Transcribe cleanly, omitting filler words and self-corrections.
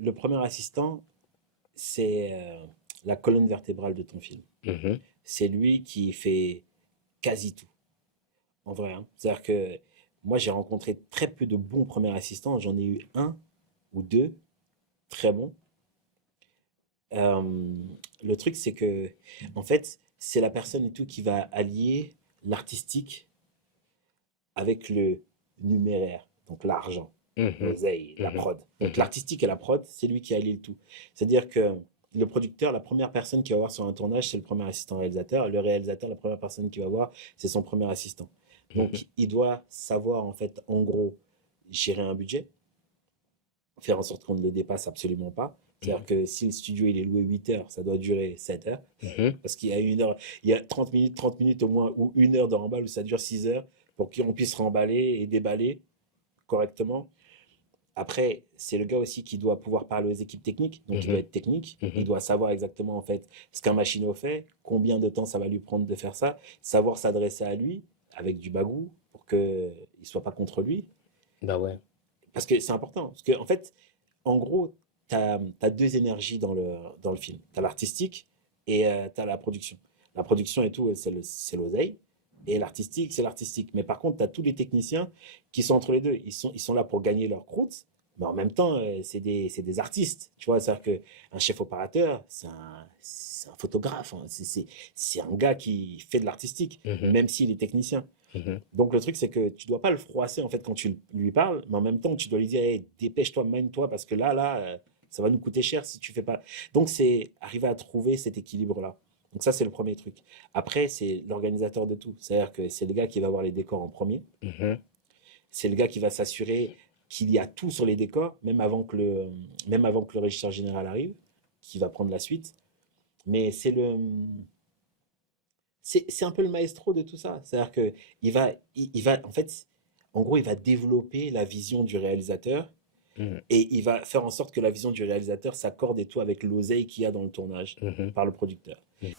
le premier assistant, c'est la colonne vertébrale de ton film. Mhm. C'est lui qui fait quasi tout, en vrai, hein. C'est-à-dire que moi, j'ai rencontré très peu de bons premiers assistants. J'en ai eu un ou deux très bons. Euh, le truc, c'est que, en fait, c'est la personne et tout qui va allier l'artistique avec le numéraire, donc l'argent, Mhm. l'oseille, la Mhm. prod. Donc Mhm. l'artistique et la prod, c'est lui qui allie le tout. C'est-à-dire que le producteur, la première personne qui va voir sur un tournage, c'est le premier assistant réalisateur. Le réalisateur, la première personne qui va voir, c'est son premier assistant. Mhm. Donc il doit savoir, en fait, en gros, gérer un budget, faire en sorte qu'on ne le dépasse absolument pas. C'est-à-dire Mhm. que si le studio il est loué 8 heures, ça doit durer 7 heures. Mhm. Parce qu'il y a une heure, il y a 30 minutes au moins, ou une heure de remballe où ça dure 6 heures pour qu'on puisse remballer et déballer correctement. Après, c'est le gars aussi qui doit pouvoir parler aux équipes techniques, donc il doit Mhm. être technique, il Mhm. doit savoir exactement en fait ce qu'un machinot fait, combien de temps ça va lui prendre de faire ça, savoir s'adresser à lui avec du bagou pour qu'il ne soit pas contre lui. Bah ouais. Parce que c'est important, parce que en fait, en gros, tu as, deux énergies dans le film. Tu as l'artistique et tu as la production. La production et tout, c'est l'oseille. Et l'artistique, c'est l'artistique. Mais par contre, tu as tous les techniciens qui sont entre les deux. Ils sont là pour gagner leur croûte, mais en même temps, c'est des artistes. Tu vois, c'est-à-dire qu'un chef opérateur, c'est un photographe, hein. C'est un gars qui fait de l'artistique, Mhm. même s'il est technicien. Mhm. Donc le truc, c'est que tu dois pas le froisser en fait quand tu lui parles, mais en même temps, tu dois lui dire, hey, dépêche-toi, mine-toi, parce que ça va nous coûter cher si tu fais pas. Donc c'est arriver à trouver cet équilibre-là. Donc ça, c'est le premier truc. Après, c'est l'organisateur de tout. C'est-à-dire que c'est le gars qui va voir les décors en premier. Mhm. C'est le gars qui va s'assurer qu'il y a tout sur les décors, même avant que le régisseur général arrive, qui va prendre la suite. Mais c'est un peu le maestro de tout ça. C'est-à-dire que il va, en fait, en gros, il va développer la vision du réalisateur Mhm. et il va faire en sorte que la vision du réalisateur s'accorde et tout avec l'oseille qu'il y a dans le tournage Mhm. par le producteur. Mhm.